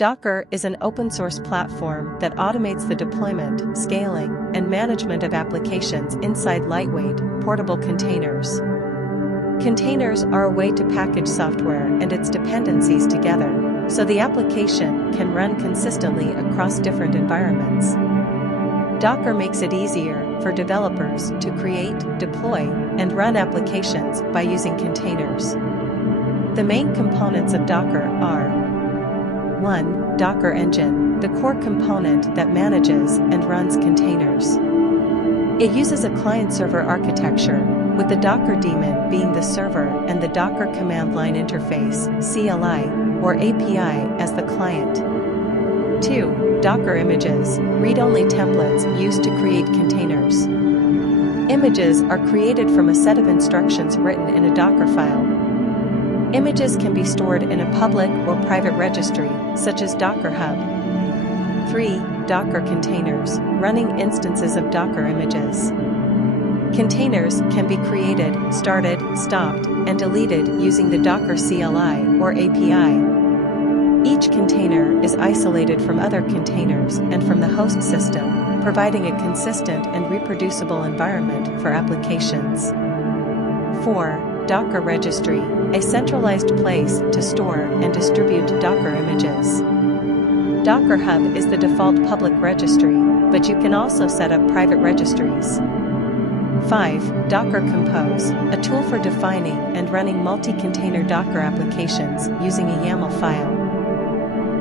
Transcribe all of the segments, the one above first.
Docker is an open-source platform that automates the deployment, scaling, and management of applications inside lightweight, portable containers. Containers are a way to package software and its dependencies together, so the application can run consistently across different environments. Docker makes it easier for developers to create, deploy, and run applications by using containers. The main components of Docker are: 1. Docker Engine, the core component that manages and runs containers. It uses a client-server architecture, with the Docker daemon being the server and the Docker command line interface (CLI) or API as the client. 2. Docker Images, read-only templates used to create containers. Images are created from a set of instructions written in a Docker file. Images can be stored in a public or private registry, such as Docker Hub. 3. Docker Containers, running instances of Docker images. Containers can be created, started, stopped, and deleted using the Docker CLI or API. Each container is isolated from other containers and from the host system, providing a consistent and reproducible environment for applications. 4. Docker Registry, a centralized place to store and distribute Docker images. Docker Hub is the default public registry, but you can also set up private registries. 5. Docker Compose, a tool for defining and running multi-container Docker applications using a YAML file.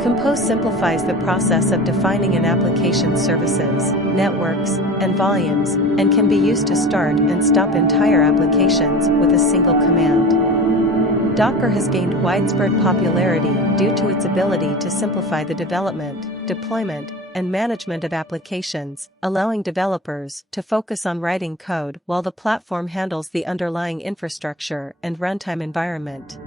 Compose simplifies the process of defining an application's services, networks, and volumes, and can be used to start and stop entire applications with a single command. Docker has gained widespread popularity due to its ability to simplify the development, deployment, and management of applications, allowing developers to focus on writing code while the platform handles the underlying infrastructure and runtime environment.